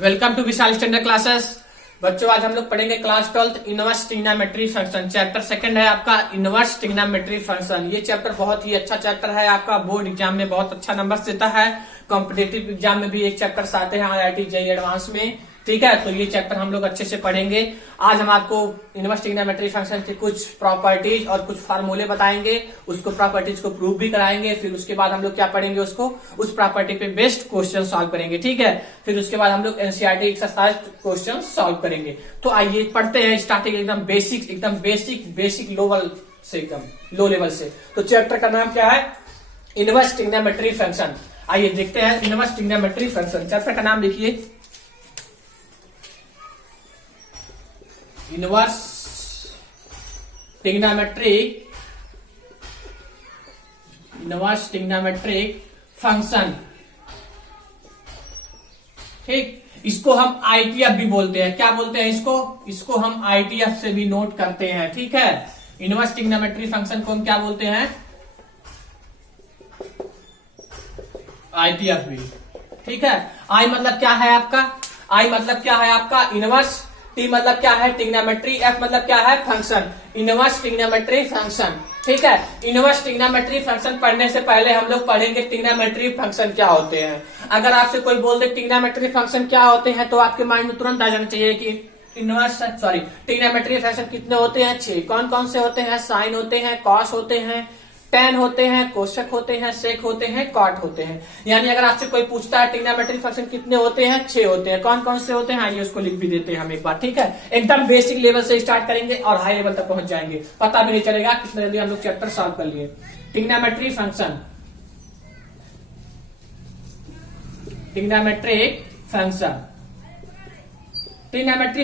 Welcome to Vishal standard classes. बच्चों आज हम लोग पढ़ेंगे class 12 inverse trigonometry function. Chapter second है आपका इनवर्स ट्रिग्नोमेट्री फंक्शन। ये चैप्टर बहुत ही अच्छा चैप्टर है, आपका बोर्ड एग्जाम में बहुत अच्छा नंबर देता है। कॉम्पिटेटिव एग्जाम में भी एक चैप्टर्स आते हैं IIT JEE एडवांस में, ठीक है। तो ये चैप्टर हम लोग अच्छे से पढ़ेंगे। आज हम आपको इनवर्स ट्रिग्नोमेट्री फंक्शन के कुछ प्रॉपर्टीज और कुछ फार्मूले बताएंगे, उसको प्रॉपर्टीज को प्रूव भी कराएंगे। फिर उसके बाद हम लोग क्या पढ़ेंगे, उसको उस प्रॉपर्टी पे बेस्ड क्वेश्चन सॉल्व करेंगे, ठीक है। फिर उसके बाद हम लोग NCERT एक्सरसाइज क्वेश्चन सॉल्व करेंगे। तो आइए पढ़ते हैं स्टार्टिंग एकदम बेसिक लेवल से, एकदम लो लेवल से। तो चैप्टर का नाम क्या है, इनवर्स ट्रिग्नोमेट्री फंक्शन। आइए देखते हैं इनवर्स ट्रिग्नोमेट्री फंक्शन। चैप्टर का नाम लिखिए इनवर्स ट्रिग्नोमेट्रिक फंक्शन, ठीक। इसको हम ITF भी बोलते हैं। क्या बोलते हैं इसको हम ITF से भी नोट करते हैं, ठीक है। इनवर्स ट्रिग्नोमेट्री फंक्शन को हम क्या बोलते हैं, ITF भी, ठीक है। I मतलब क्या है आपका इनवर्स, T मतलब क्या है ट्रिग्नोमेट्री, F मतलब क्या है फंक्शन, इनवर्स ट्रिग्नोमेट्री फंक्शन, ठीक है। इनवर्स ट्रिग्नोमेट्री फंक्शन पढ़ने से पहले हम लोग पढ़ेंगे ट्रिग्नोमेट्री फंक्शन क्या होते हैं। अगर आपसे कोई बोल दे ट्रिग्नोमेट्री फंक्शन क्या होते हैं, तो आपके माइंड में तुरंत आ जाना चाहिए कि ट्रिग्नोमेट्री फंक्शन कितने होते हैं, 6। कौन कौन से होते हैं, साइन होते हैं, कॉस होते हैं, टेन होते हैं, कोसेक होते हैं, सेक होते हैं, कॉट होते हैं। यानी अगर आपसे कोई पूछता है ट्रिग्नोमेट्री फंक्शन कितने होते हैं, 6 होते हैं। कौन कौन से होते हैं, आइए उसको लिख भी देते हैं हम एक बार, ठीक है। एकदम बेसिक लेवल से स्टार्ट करेंगे और हाई लेवल तक पहुंच जाएंगे, पता भी नहीं चलेगा कितने जल्दी हम लोग चैप्टर सॉल्व कर लिए। ट्रिग्नोमेट्री फंक्शन ट्रिग्नोमेट्री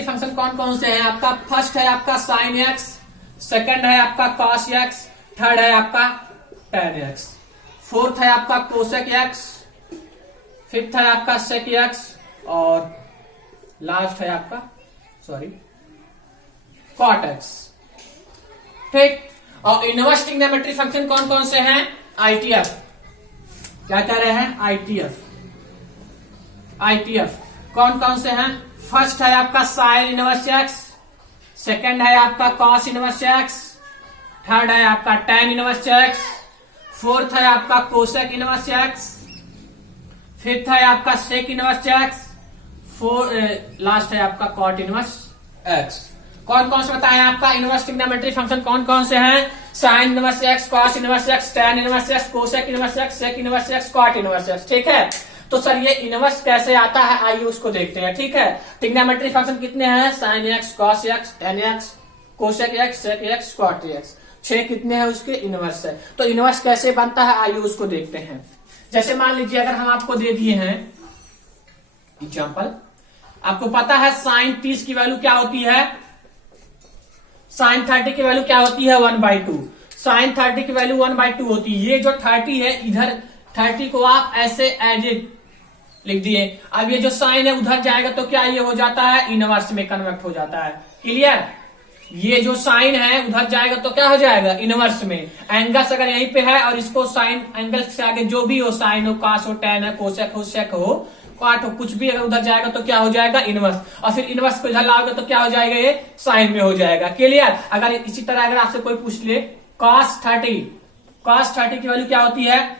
फंक्शन कौन कौन से हैं आपका, फर्स्ट है आपका साइन एक्स, सेकंड है आपका कॉस एक्स, थर्ड है आपका tan x, फोर्थ है आपका कोसेक एक्स, फिफ्थ है आपका सेक एक्स और लास्ट है आपका कॉट एक्स, ठीक। और इनवर्स ट्रिग्नोमेट्री फंक्शन कौन कौन से हैं, ITF। क्या कह रहे हैं, ITF कौन कौन से हैं, फर्स्ट है आपका साइन इनवर्स एक्स, सेकंड है आपका कॉस इनवर्स एक्स, थर्ड है आपका tan इनवर्स एक्स, फोर्थ है आपका कोसेक इनवर्स एक्स, फिफ्थ है आपका सेक इनवर्स एक्स, लास्ट है आपका कॉट इनवर्स एक्स। कौन कौन से बताएं आपका इनवर्स ट्रिग्नोमेट्री फंक्शन कौन कौन से हैं, sine inverse x, cos inverse x, tan inverse x, cosec inverse x, sec inverse x, cot inverse x, ठीक है। तो सर ये इनवर्स कैसे आता है, आइए उसको देखते हैं, ठीक है। ट्रिग्नोमेट्री फंक्शन कितने हैं, sine x, cos x, tan x, cosec x, sec x, cot x. 6 कितने हैं उसके इनवर्स है। तो इनवर्स कैसे बनता है, आइए उसको देखते हैं। जैसे मान लीजिए अगर हम आपको दे दिए हैं एग्जांपल, आपको पता है साइन 30 की वैल्यू क्या होती है, साइन 30 की वैल्यू क्या होती है 1/2। साइन 30 की वैल्यू 1/2 होती है। ये जो 30 है, इधर 30 को आप ऐसे एज इट लिख दिए। अब ये जो साइन है उधर जाएगा तो क्या ये हो जाता है, इनवर्स में कन्वर्ट हो जाता है, क्लियर। ये जो साइन है उधर जाएगा तो क्या हो जाएगा, इनवर्स में। एंगल्स अगर यहीं पे है और इसको साइन एंगल से आगे जो भी हो, साइन हो, कास हो, टेन है, कोसेक हो, सेक हो, कॉट हो, कुछ भी अगर उधर जाएगा तो क्या हो जाएगा, इनवर्स। और फिर इनवर्स को इधर लाओगे तो क्या हो जाएगा, ये साइन में हो जाएगा, क्लियर। अगर इसी तरह अगर आपसे कोई पूछ ले cos 30 की वैल्यू क्या होती है,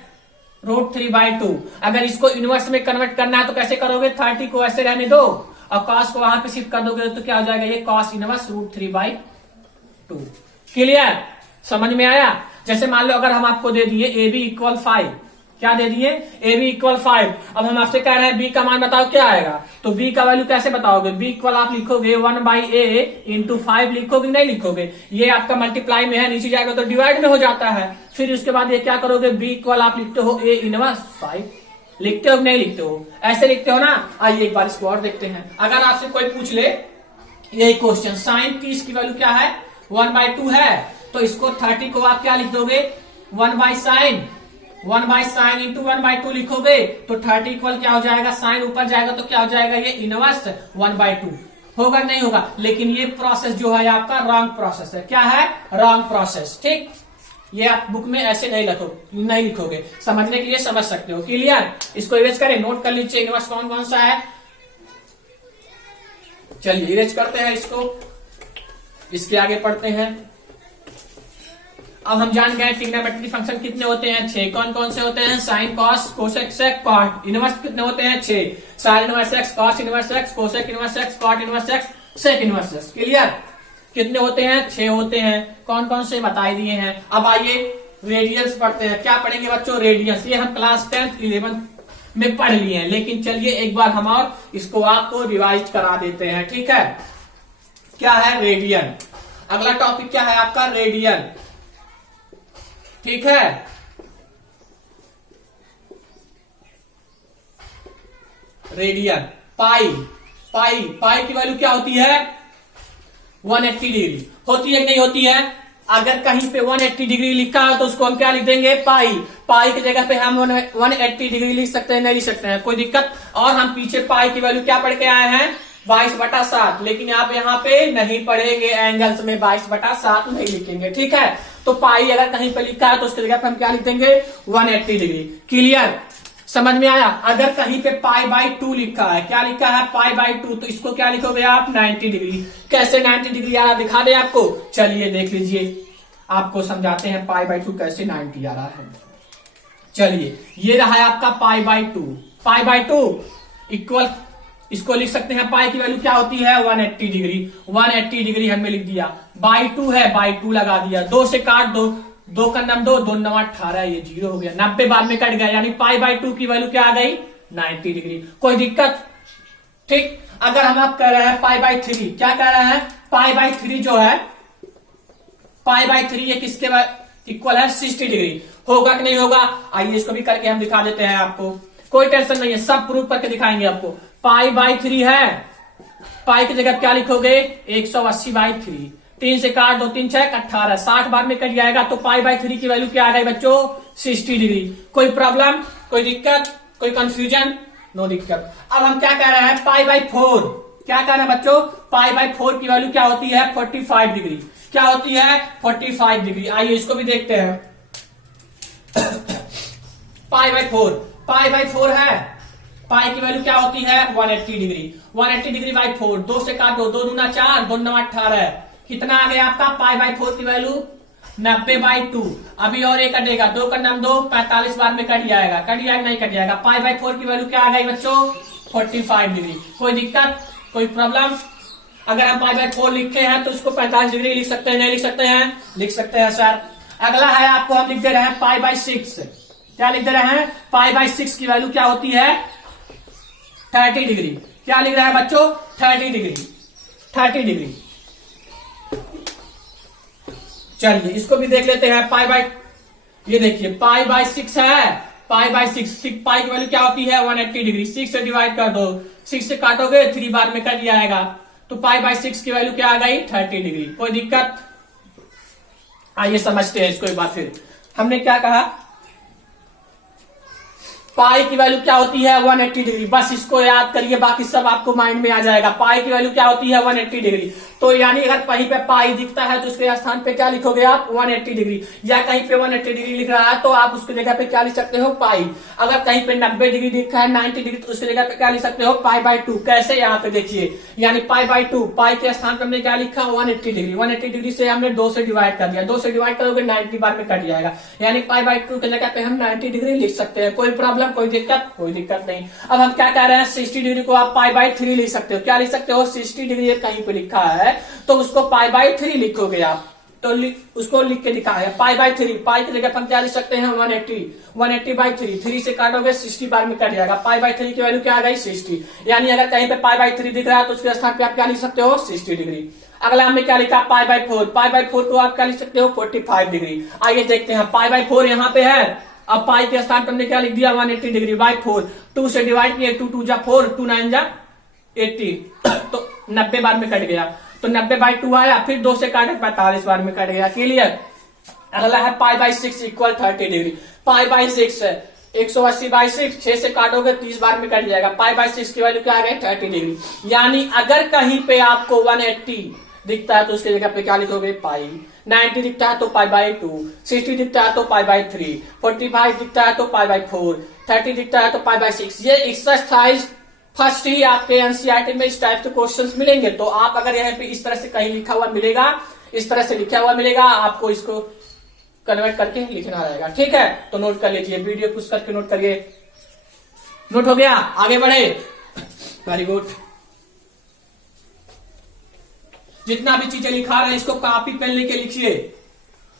√3/2। अगर इसको इनवर्स में कन्वर्ट करना है तो कैसे करोगे, 30 को ऐसे रहने दो और cos को वहां पे शिफ्ट कर दोगे तो क्या हो जाएगा, ये cos इनवर्स √3/2, क्लियर, समझ में आया। जैसे मान लो अगर हम आपको दे दिए AB = 5, क्या दे दिए, AB = 5। अब हम आपसे कह रहे हैं B का मान बताओ क्या आएगा, तो B का वैल्यू कैसे बताओगे, B इक्वल आप लिखोगे 1/a × 5 लिखोगे, नहीं लिखोगे, ये आपका मल्टीप्लाई में है, नीचे जाएगा तो डिवाइड में हो जाता है। फिर उसके बाद ये क्या करोगे, B इक्वल आप लिखते हो A इनवर्स 5, लिखते हो नहीं लिखते हो, ऐसे लिखते हो ना। आइए एक बार इसको और देखते हैं। अगर आपसे कोई पूछ ले यही क्वेश्चन, साइन 30 की वैल्यू क्या है, 1/2 है, तो इसको 30 को आप क्या लिख दोगे, 1/sin × 1/2 लिखोगे तो 30 इक्वल क्या हो जाएगा, साइन ऊपर जाएगा तो क्या हो जाएगा, ये इनवर्स 1/2 होगा, नहीं होगा। लेकिन ये प्रोसेस जो है आपका रॉन्ग प्रोसेस है। क्या है, रॉन्ग प्रोसेस, ठीक। ये आप बुक में ऐसे नहीं लिखोगे, समझने के लिए समझ सकते हो। क्लियर, इसको इरेज करें, नोट कर लीजिए इनवर्स कौन कौन सा है। चलिए इरेज करते हैं इसको, इसके आगे पढ़ते हैं। अब हम जान गए ट्रिग्नोमेट्रिक फंक्शन कितने होते हैं, 6। कौन कौन से होते हैं, sine, cos, cosec, sec, cot. Inverse कितने होते हैं, 6। Sine inverse x, cos inverse x, cosec inverse x, cot inverse x, sec inverse x. Clear? कितने होते हैं, 6 होते हैं। कौन कौन से बता दिए हैं। अब आइए रेडियंस पढ़ते हैं। क्या पढ़ेंगे बच्चों, रेडियंस। ये हम क्लास 10th 11th में पढ़ लिए हैं, लेकिन चलिए एक बार हम और इसको आपको रिवाइज करा देते हैं। ठीक है, क्या है, रेडियन। अगला टॉपिक क्या है आपका, रेडियन। ठीक है, रेडियन। पाई, पाई, पाई की वैल्यू क्या होती है, 180 डिग्री होती है कि नहीं होती है। अगर कहीं पे 180 डिग्री लिखा है तो उसको हम क्या लिख देंगे, पाई। पाई की जगह पे हम 180 डिग्री लिख सकते हैं, नहीं लिख सकते हैं, कोई दिक्कत। और हम पीछे पाई की वैल्यू क्या पढ़ के आए हैं, 22/7। लेकिन आप यहाँ पे नहीं पढ़ेंगे, एंगल्स में 22/7 नहीं लिखेंगे। ठीक है, तो पाई अगर कहीं पे लिखा है तो उसकी जगह पे हम क्या लिख देंगे, 180 डिग्री। क्लियर, समझ में आया। अगर कहीं पे π/2 लिखा है, क्या लिखा है, π/2, तो इसको क्या लिखोगे आप, 90 डिग्री। कैसे 90 डिग्री आ रहा दिखा दे आपको, चलिए देख लीजिए, आपको समझाते हैं π/2 कैसे 90 आ रहा है। चलिए ये रहा है आपका π/2। π/2 इक्वल, इसको लिख सकते हैं, पाई की वैल्यू क्या होती है, 180 डिग्री। 180 डिग्री हमने लिख दिया, बाई 2 है, बाई 2 लगा दिया, 2 से काट दो, 2 का नम 2, 2 9 18, ये 0 हो गया, 90 बाद में कट गया, यानी π/2 की वैल्यू क्या आ गई, 90 डिग्री। कोई दिक्कत? ठीक। अगर हम आप कह रहे हैं π/3, क्या कह रहे हैं, π/3 जो है, π/3 ये किसके इक्वल है, 60 डिग्री। होगा कि नहीं होगा, आइए इसको भी करके हम दिखा देते हैं आपको, कोई टेंशन नहीं है, सब प्रूफ करके दिखाएंगे आपको। π/3 है, पाई की जगह क्या लिखोगे, 180/3, 3 से काट दो, 3 6 18, 60 बार में कट जाएगा, तो π/3 की वैल्यू क्या आ गई बच्चों, 60 डिग्री। कोई प्रॉब्लम, कोई दिक्कत, कोई कंफ्यूजन, नो दिक्कत। अब हम क्या कह रहे हैं, π/4, क्या कह रहे हैं बच्चों, π/4 की वैल्यू क्या होती है, 45 डिग्री। क्या होती है, 45 डिग्री। आइए इसको भी देखते हैं। π/4 है, पाई की वैल्यू क्या होती है, 180 डिग्री। 180 डिग्री बाई 4, 2 से काट दो, 2 दूना 4, 2 9 18, कितना आ गया आपका π/4 की वैल्यू, 90/2। अभी और एक कटेगा, 2 का नाम 2, 45 बार में कट जाएगा, कट जाएगा नहीं कट जाएगा। π/4 की वैल्यू क्या आ गई बच्चों, 45 डिग्री। कोई दिक्कत, कोई प्रॉब्लम। अगर हम π/4 लिखे हैं तो उसको 45 डिग्री लिख सकते हैं, नहीं लिख सकते हैं, लिख सकते हैं सर। अगला है, आपको हम लिख दे रहे हैं π/6। क्या लिख दे रहे हैं, π/6 की वैल्यू क्या होती है, 30 डिग्री। क्या लिख रहा है बच्चों, 30 डिग्री, 30 डिग्री। चलिए इसको भी देख लेते हैं। ये देखिए π/6 है, π/6, पाई की वैल्यू क्या होती है, 180 डिग्री। 6 से डिवाइड कर दो, 6 से काटोगे 3 बार में कट जाएगा, तो π/6 की वैल्यू क्या आ गई, 30 डिग्री। कोई दिक्कत? आइए समझते हैं इसको एक बार फिर। हमने क्या कहा, पाई की वैल्यू क्या होती है, 180 डिग्री। बस इसको याद करिए, बाकी सब आपको माइंड में आ जाएगा। पाई की वैल्यू क्या होती है, 180 डिग्री। तो यानी अगर कहीं पे पाई दिखता है तो उसके स्थान पे क्या लिखोगे आप, 180 डिग्री। या कहीं पे 180 डिग्री लिख रहा है तो आप उसकी जगह पे क्या लिख सकते हो, पाई। अगर कहीं पे 90 डिग्री लिखा है, 90 डिग्री, तो उसकी जगह पे क्या लिख सकते हो, π/2। कैसे, यहाँ पे देखिए, यानी π/2, पाई के स्थान पर हमने क्या लिखा, 180 डिग्री। 180 डिग्री से हमने 2 से डिवाइड कर दिया, 2 से डिवाइड करोगे 90 बार में कट जाएगा, यानी π/2 की जगह पे हम 90 डिग्री लिख सकते हैं। कोई प्रॉब्लम, कोई दिक्कत, कोई दिक्कत नहीं। अब हम क्या कह रहे हैं, 60 डिग्री को आप π/3 लिख सकते हो। क्या लिख सकते हो, 60 डिग्री कहीं पे लिखा है तो उसको π/3 लिखोगे आप, तो उसको लिख के दिखा है π/3। पाई की जगह पर हम क्या लिख सकते हैं, 180, 180/3, 3 से काटोगे 60 बार में कट जाएगा। π/3 की वैल्यू क्या आ गई, 60। यानी अगर कहीं पे π/3 दिख रहा है तो उसके स्थान पे आप क्या लिख सकते हो, 60 डिग्री। अगला हमने क्या लिखा, π/4, π/4 को आप क्या लिख सकते हो, 45 डिग्री। आइए देखते हैं, π/4 यहाँ पे है, अब पाई के स्थान पर हमने क्या लिख दिया, 180 डिग्री बाई 4, 2 से डिवाइड किए, 2 2 जा 4, 2 9 जा 80, तो 90 बार में कट गया, तो 90/2 आया, फिर 2 से काटे 45 बार में कट गया। क्लियर? अगला है π/6 इक्वल 30 डिग्री। π/6 है, 180/6, 6 से काटोगे 30 बार में कट जाएगा। π/6 की वैल्यू क्या आ गई, 30 डिग्री। यानी अगर कहीं पे आपको 180 दिखता है तो उसकी जगह पे क्या लिखोगे, पाई। 90 दिखता है तो π/2, 60 दिखता है तो π/3, 45 दिखता है तो π/4, 30 दिखता है तो π/6। ये एक्सरसाइज फर्स्ट ही आपके एनसीईआरटी में इस टाइप के क्वेश्चंस मिलेंगे। तो आप अगर यहाँ पे इस तरह से कहीं लिखा हुआ मिलेगा, इस तरह से लिखा हुआ मिलेगा, आपको इसको कन्वर्ट करके लिखना रहेगा। ठीक है, तो नोट कर लीजिए, वीडियो पुश करके नोट करिए। नोट हो गया, आगे बढ़े। Very good. जितना भी चीजें लिखा रहे हैं इसको कॉपी पेन लेके लिखिए,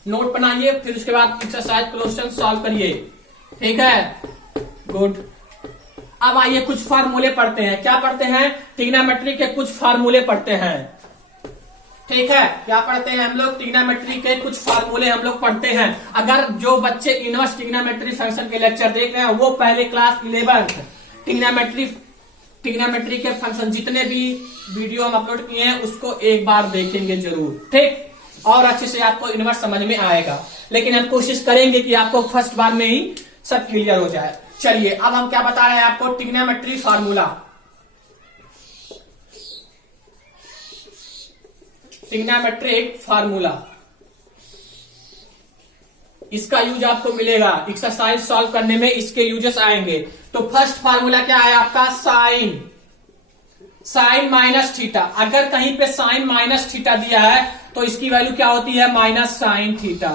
नोट बनाइए, फिर उसके बाद एक्सरसाइज क्वेश्चन सॉल्व करिए। ठीक है, गुड। अब आइए कुछ फार्मूले पढ़ते हैं। क्या पढ़ते हैं? ट्रिग्नोमेट्री के कुछ फार्मूले पढ़ते हैं। ठीक है, क्या पढ़ते हैं हम लोग? ट्रिग्नोमेट्री के कुछ फार्मूले हम लोग पढ़ते हैं। अगर जो बच्चे इनवर्स ट्रिग्नोमेट्री फंक्शन के लेक्चर देख रहे हैं वो पहले क्लास 11 ट्रिग्नोमेट्री के फंक्शन जितने भी वीडियो हम अपलोड किए हैं उसको एक बार देखेंगे जरूर। ठीक, और अच्छे से आपको इनवर्स समझ में आएगा। लेकिन हम कोशिश करेंगे कि आपको फर्स्ट बार में ही सब क्लियर हो जाए। चलिए, अब हम क्या बता रहे हैं आपको? Trigonometry formula. ट्रिग्नोमेट्रिक फार्मूला, इसका यूज आपको मिलेगा एक्सरसाइज सॉल्व करने में, इसके यूजेस आएंगे। तो फर्स्ट फार्मूला क्या है आपका? Sine minus theta. अगर कहीं पे साइन माइनस थीटा दिया है तो इसकी वैल्यू क्या होती है? Minus sine theta.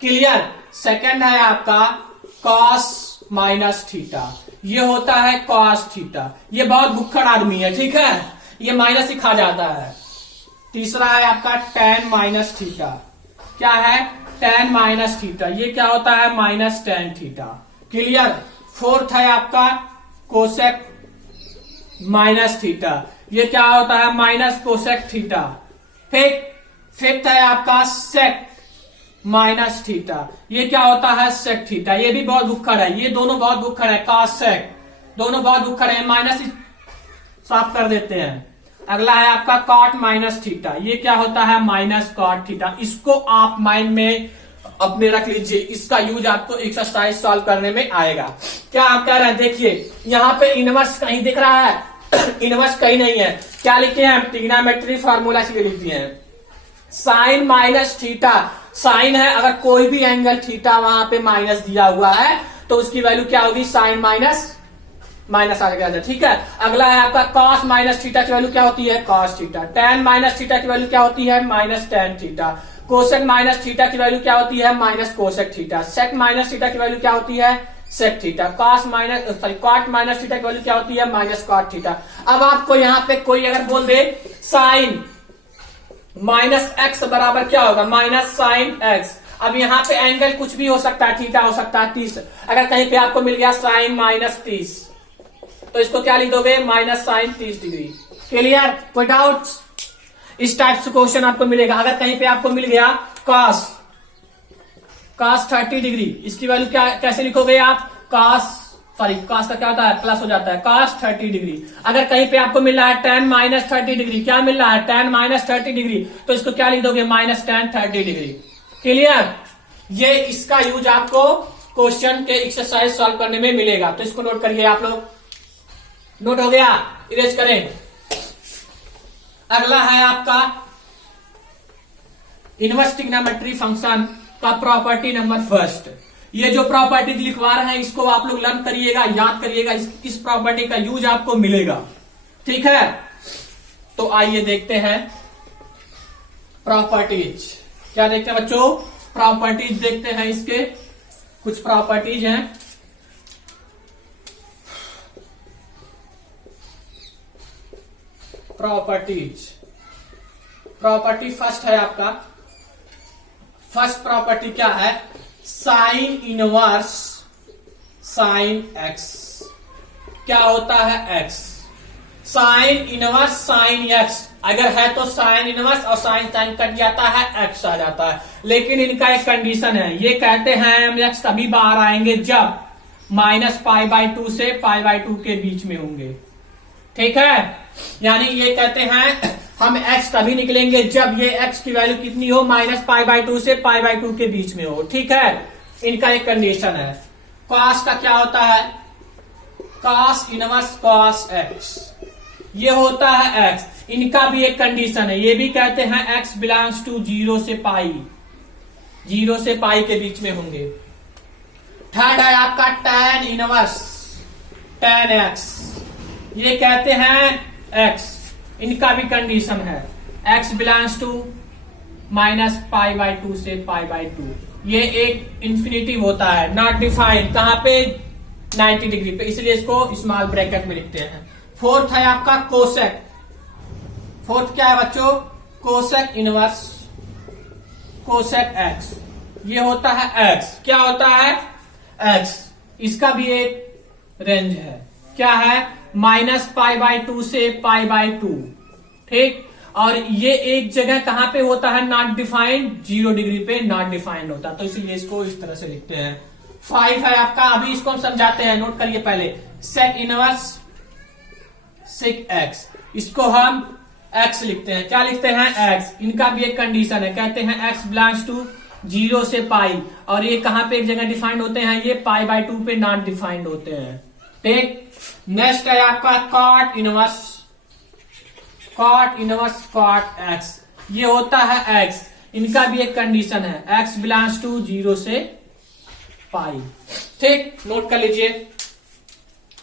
Clear. Second है आपका कॉस माइनस थीटा, ये होता है कॉस थीटा। ये बहुत भुक्खड़ आदमी है, ठीक है, ये माइनस ही खा जाता है। तीसरा है आपका टेन माइनस थीटा। क्या है? टेन माइनस थीटा, ये क्या होता है? Minus tan theta. Clear. Fourth है आपका कोसेक माइनस थीटा, ये क्या होता है? Minus cosec theta. फिफ्थ है आपका सेक माइनस थीटा, ये क्या होता है? Sec theta. ये भी बहुत भुक्खड़ है, ये दोनों बहुत भुक्खड़ है, कॉस सेक दोनों बहुत भुक्खड़ है, माइनस साफ कर देते हैं। अगला है आपका कॉट माइनस थीटा, ये क्या होता है? Minus cot theta. इसको आप माइंड में अपने रख लीजिए, इसका यूज आपको एक्सरसाइज सॉल्व करने में आएगा। क्या आप कह रहे हैं? देखिए यहाँ पे इनवर्स कहीं दिख रहा है? इनवर्स कहीं नहीं है। क्या लिखे हैं हम? ट्रिग्नोमेट्री फार्मूला से लिखते हैं साइन माइनस थीटा। साइन है, अगर कोई भी एंगल थीटा वहां पे माइनस दिया हुआ है तो उसकी वैल्यू क्या होगी? साइन माइनस माइनस आ गया। ठीक है, अगला है आपका कॉस माइनस थीटा की वैल्यू क्या होती है? Cos theta. Tan minus theta की वैल्यू क्या होती है? Minus tan theta. Cosec minus theta की वैल्यू क्या होती है? Minus cosec theta. Sec minus theta की वैल्यू क्या होती है? Sec theta. Cot minus theta की वैल्यू क्या होती है? Minus cot theta. अब आपको यहाँ पे कोई अगर बोल दे साइन माइनस एक्स बराबर क्या होगा? Minus sine x. अब यहाँ पे एंगल कुछ भी हो सकता है, थीटा हो सकता है 30। अगर कहीं पे आपको मिल गया साइन माइनस 30 तो इसको क्या लिख दोगे? Minus sine 30 degree. क्लियर। कोई डाउट? इस टाइप से क्वेश्चन आपको मिलेगा। अगर कहीं पे आपको मिल गया कॉस 30 डिग्री, इसकी वैल्यू क्या कैसे लिखोगे आप? कॉस का क्या होता है? प्लस हो जाता है, कॉस 30 डिग्री। अगर कहीं पे आपको मिल रहा है टेन माइनस 30 डिग्री, क्या मिल रहा है? टेन माइनस 30 डिग्री, तो इसको क्या लिख दोगे? Minus ten 30 degree. क्लियर। ये इसका यूज आपको क्वेश्चन के एक्सरसाइज सॉल्व करने में मिलेगा, तो इसको नोट करिए आप लोग। नोट हो गया? इरेज करें। अगला है आपका इनवर्स ट्रिग्नोमेट्री फंक्शन का प्रॉपर्टी नंबर फर्स्ट। ये जो प्रॉपर्टी लिखवा रहे हैं इसको आप लोग लर्न करिएगा, याद करिएगा, इस प्रॉपर्टी का यूज आपको मिलेगा। ठीक है, तो आइए देखते हैं प्रॉपर्टीज। क्या देखते हैं बच्चों? प्रॉपर्टीज देखते हैं। इसके कुछ प्रॉपर्टीज हैं। प्रॉपर्टी फर्स्ट है आपका। फर्स्ट प्रॉपर्टी क्या है? Sine inverse sine x. क्या होता है? X. Sine inverse sine x अगर है तो साइन इनवर्स और साइन साइन कट जाता है, एक्स आ जाता है। लेकिन इनका एक कंडीशन है, ये कहते हैं हम एक्स तभी बाहर आएंगे जब -π/2 से π/2 के बीच में होंगे। ठीक है, यानी ये कहते हैं हम x तभी निकलेंगे जब ये x की वैल्यू कितनी हो? -π/2 से π/2 के बीच में हो। ठीक है, इनका एक कंडीशन है। cos का क्या होता है? cos इनवर्स cos x, ये होता है x। इनका भी एक कंडीशन है, ये भी कहते हैं x बिलोंग्स टू 0 से π, 0 से π के बीच में होंगे। थर्ड है आपका tan इनवर्स tan x। ये कहते हैं एक्स, इनका भी कंडीशन है एक्स बिलोंग्स टू -π/2 से π/2। ये एक इंफिनिटिव होता है, नॉट डिफाइंड, कहां पे 90 डिग्री पे, इसलिए इसको स्मॉल ब्रैकेट में लिखते हैं। फोर्थ है आपका कोसेक। फोर्थ क्या है बच्चों? Cosec inverse cosec x. ये होता है एक्स, क्या होता है? एक्स। इसका भी एक रेंज है, क्या है? -π/2 से π/2, ठीक। और ये एक जगह कहां पे होता है? नॉट डिफाइंड, 0 डिग्री पे नॉट डिफाइंड होता है, तो इसीलिए इसको इस तरह से लिखते हैं। 5 है आपका, अभी इसको हम समझाते हैं, नोट करिए पहले। सेक इनवर्स सेक एक्स, इसको हम एक्स लिखते हैं, क्या लिखते हैं? एक्स। इनका भी एक कंडीशन है, कहते हैं एक्स बिलोंग्स टू 0 से पाई, और ये कहां पे एक जगह डिफाइंड होते हैं? ये π/2 पे नॉट डिफाइंड होते हैं, ठीक। नेक्स्ट है आपका कॉट इनवर्स कॉट एक्स। ये होता है एक्स, इनका भी एक कंडीशन है, एक्स बिलोंग्स टू 0 से पाई, ठीक। नोट कर लीजिए।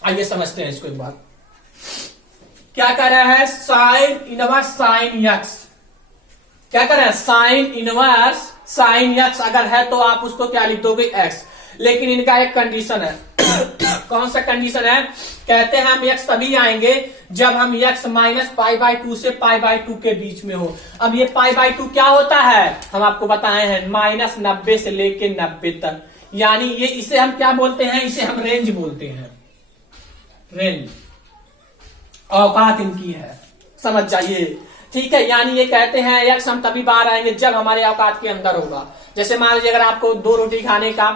आइए समझते हैं इसको एक बार। क्या कर रहा है? Sine inverse sine x. क्या कर रहा है? साइन इनवर्स साइन एक्स अगर है तो आप उसको क्या लिख दोगे? एक्स। लेकिन इनका एक कंडीशन है कौन सा कंडीशन है? कहते हैं हम एक्स तभी आएंगे जब हम एक्स -π/2 से π/2 के बीच में हो। अब ये π/2 क्या होता है? हम आपको बताए हैं -90 से लेके 90 तक, यानी ये इसे हम क्या बोलते हैं? इसे हम रेंज बोलते हैं, रेंज। औकात इनकी है, समझ जाइए, ठीक है। यानी ये कहते हैं एक्स हम तभी बाहर आएंगे जब हमारे औकात के अंदर होगा। जैसे मान लीजिए अगर आपको 2 रोटी खाने का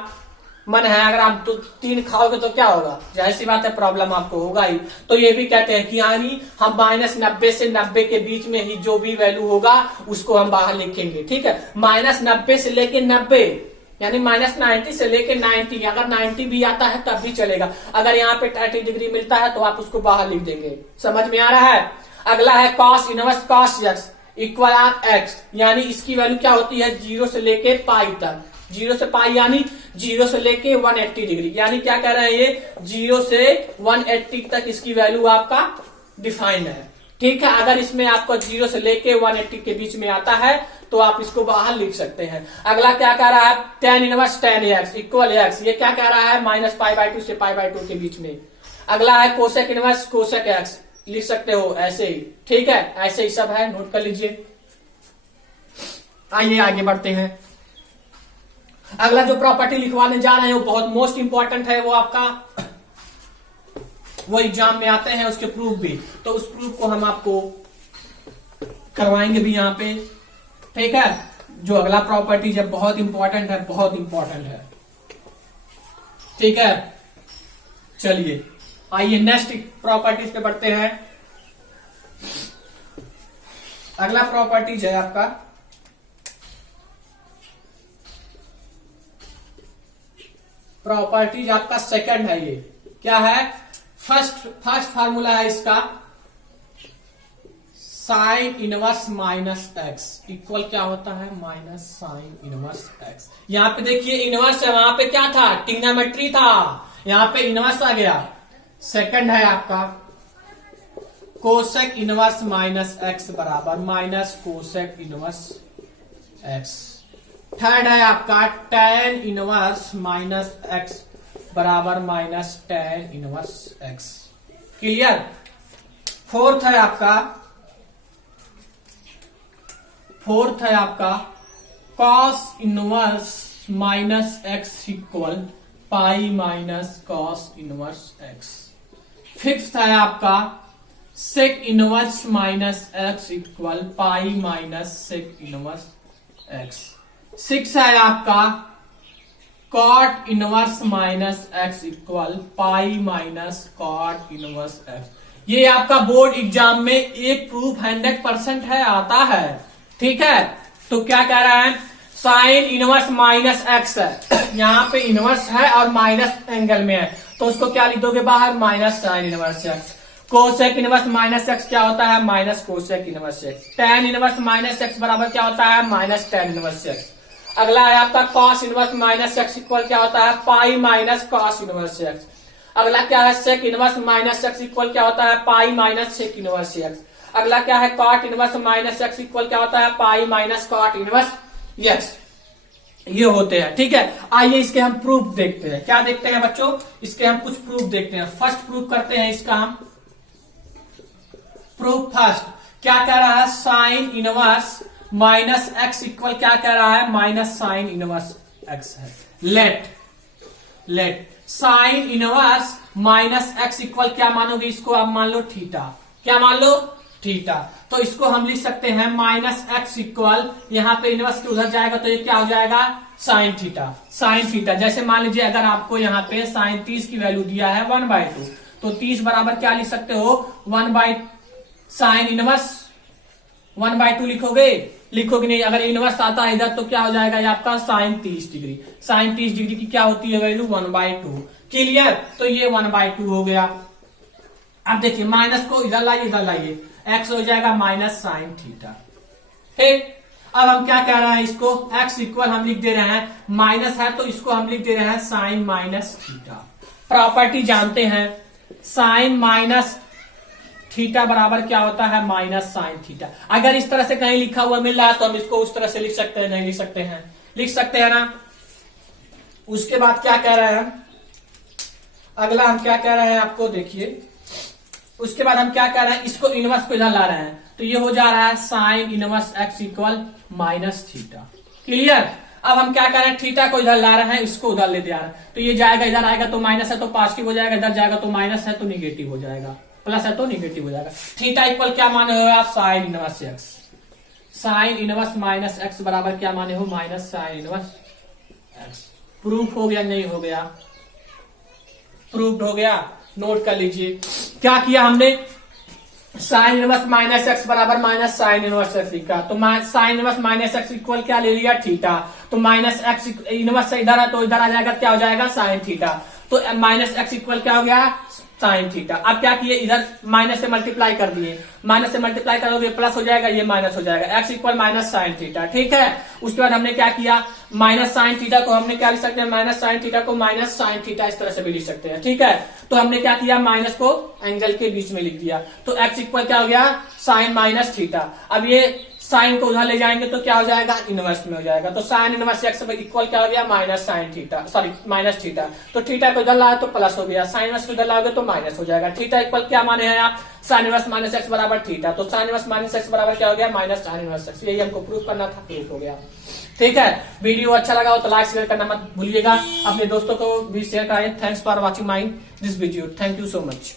मन है, अगर आप 3 खाओगे तो क्या होगा? जाहिर सी बात है प्रॉब्लम आपको होगा ही। तो ये भी कहते हैं कि यानी हम -90 से 90 के बीच में ही जो भी वैल्यू होगा उसको हम बाहर लिखेंगे, ठीक है। -90 से लेके 90 यानी -90 से लेके 90, अगर 90 भी आता है तब भी चलेगा। अगर यहाँ पे 30 डिग्री मिलता है तो आप उसको बाहर लिख देंगे, समझ में आ रहा है। अगला है cos inverse cos x equal R x, यानी इसकी वैल्यू क्या होती है? 0 से लेके पाई तक, 0 से पाई यानी 0 से लेके 180 डिग्री, यानी क्या कह रहे हैं? ये 0 से 180 तक इसकी वैल्यू आपका डिफाइंड है, ठीक है। अगर इसमें आपको 0 से लेके 180 के बीच में आता है तो आप इसको बाहर लिख सकते हैं। अगला क्या कह रहा है? tan inverse tan x equal x, ये क्या कह रहा है? -π/2 से π/2 के बीच में। अगला है कोसेक इनवर्स कोसेक एक्स, लिख सकते हो ऐसे ही, ठीक है। ऐसे ही सब है, नोट कर लीजिए। आइए आगे बढ़ते हैं। अगला जो प्रॉपर्टी लिखवाने जा रहे हैं वो बहुत मोस्ट इंपॉर्टेंट है, वो आपका वो एग्जाम में आते हैं, उसके प्रूफ भी, तो उस प्रूफ को हम आपको करवाएंगे भी यहाँ पे, ठीक है। जो अगला प्रॉपर्टी जब बहुत इंपॉर्टेंट है, बहुत इंपॉर्टेंट है, ठीक है। चलिए आइए नेक्स्ट प्रॉपर्टीज पे बढ़ते हैं। अगला प्रॉपर्टीज है आपका प्रॉपर्टीज आपका सेकंड है। ये क्या है? फर्स्ट फार्मूला है इसका साइन इनवर्स -x इक्वल क्या होता है? Minus sine inverse x। यहां पे देखिए इनवर्स है, वहां पे क्या था? ट्रिग्नोमेट्री था, यहां पे इनवर्स आ गया। सेकंड है आपका कोसेक इनवर्स -x बराबर minus cosec inverse x। Third है आपका tan इनवर्स -x बराबर minus tan inverse x। Clear? Fourth है आपका cos inverse -x equal pi minus cos inverse x। Fifth है आपका sec inverse -x equal pi minus sec inverse x। Six है आपका cot inverse -x equal pi minus cot inverse x। ये आपका board exam में एक proof 100% है, आता है, ठीक है। तो क्या कह रहा है? साइन इनवर्स -x है, यहाँ पे इनवर्स है और माइनस एंगल में है, तो उसको क्या लिख दोगे बाहर? Minus sine inverse x। Cosec inverse -x क्या होता है? Minus cosec inverse x। tan inverse -x बराबर क्या होता है? Minus tan inverse x। अगला है आपका cos इनवर्स -x इक्वल क्या होता है? Pi minus cos inverse x। अगला क्या है sec inverse minus x equal क्या होता है pi minus sec inverse x. अगला क्या है cot inverse minus x equal क्या होता है pi minus cot inverse x. ये होते हैं, ठीक है। आइए इसके हम प्रूफ देखते हैं। क्या देखते हैं बच्चों, इसके हम कुछ प्रूफ देखते हैं। फर्स्ट प्रूफ करते हैं इसका हम प्रूफ। फर्स्ट क्या कह रहा है sine inverse minus x equal क्या कह रहा है माइनस साइन इनवर्स एक्स है। Late sine inverse minus x equal क्या मानोगे इसको आप मान लो थीटा। क्या मान लो थीटा। तो इसको हम लिख सकते हैं माइनस एक्स इक्वल यहाँ पे इनवर्स के उधर जाएगा तो ये क्या हो जाएगा साइन थीटा। साइन थीटा जैसे मान लीजिए अगर आपको यहाँ पे साइन 30 की वैल्यू दिया है 1/2 तो 30 बराबर क्या लिख सकते हो 1 साइन इनवर्स 1/2 लिखोगे नहीं। अगर इनवर्स आता है इधर तो क्या हो जाएगा ये आपका साइन 30 डिग्री। साइन 30 डिग्री की क्या होती है वैल्यू 1/2। क्लियर। तो ये 1/2 हो गया। अब देखिए माइनस को इधर लाइए एक्स हो जाएगा माइनस साइन थीटा। ठीक। अब हम क्या कह रहे हैं इसको एक्स इक्वल हम लिख दे रहे हैं माइनस है तो इसको हम लिख दे रहे हैं साइन माइनस थीटा। प्रॉपर्टी जानते हैं साइन माइनस थीटा बराबर क्या होता है माइनस साइन थीटा। अगर इस तरह से कहीं लिखा हुआ मिल रहा है तो हम इसको उस तरह से लिख सकते हैं, नहीं लिख सकते हैं, लिख सकते हैं ना। उसके बाद क्या कह रहे हैं अगला हम क्या कह रहे हैं आपको देखिए। उसके बाद हम क्या कर रहे हैं इसको इनवर्स को इधर ला रहे हैं तो ये हो जा रहा है sign inverse x equal minus theta. Clear. अब हम क्या कर रहे हैं थीटा को इधर ला रहे हैं इसको उधर ले जा रहे हैं तो ये जाएगा इधर आएगा तो माइनस है तो पॉजिटिव हो जाएगा, इधर जाएगा तो माइनस है तो निगेटिव हो जाएगा, प्लस है तो निगेटिव हो जाएगा। थीटा इक्वल क्या माने हो आप sign inverse x. Sine inverse minus x बराबर क्या माने हो minus sign inverse x. Proof हो गया नहीं हो गया प्रूफ हो गया। नोट कर लीजिए क्या किया हमने साइन इनवर्स माइनस एक्स बराबर माइनस साइन इनवर्स एक्स लिखा तो sine inverse minus x equal क्या ले लिया थीटा। तो माइनस एक्स इनवर्स से इधर है तो इधर आ जाएगा क्या हो जाएगा साइन थीटा। तो माइनस एक्स इक्वल क्या हो गया साइन थीटा। अब क्या किए इधर माइनस से मल्टीप्लाई कर दिए, माइनस से मल्टीप्लाई करोगे प्लस हो जाएगा ये माइनस हो जाएगा x equal minus sine theta. ठीक है। उसके बाद हमने क्या किया माइनस साइन थीटा को हमने क्या लिख सकते हैं माइनस साइन थीटा को माइनस साइन थीटा इस तरह से भी लिख सकते हैं। ठीक है। तो हमने क्या किया माइनस को एंगल के बीच में लिख दिया तो एक्स इक्वल क्या हो गया साइन माइनस थीटा। अब ये साइन को उधर ले जाएंगे तो क्या हो जाएगा इनवर्स में हो जाएगा तो साइन इनवर्स एक्स इक्वल क्या हो गया minus sine theta sorry minus theta. तो थीटा को इधर लाए तो प्लस हो गया, साइन इनवर्स को इधर लाओगे तो माइनस हो जाएगा। थीटा इक्वल क्या माने हैं आप साइन इनवर्स माइनस एक्स बराबर थीटा। तो साइन इनवर्स माइनस एक्स बराबर क्या हो गया माइनस साइन इनवर्स एक्स। यही हमको प्रूफ करना था, प्रूफ हो गया। ठीक है। वीडियो अच्छा लगा हो तो लाइक शेयर करना मत भूलिएगा, अपने दोस्तों को भी शेयर कराएं। Thanks for watching my this video. Thank you so much.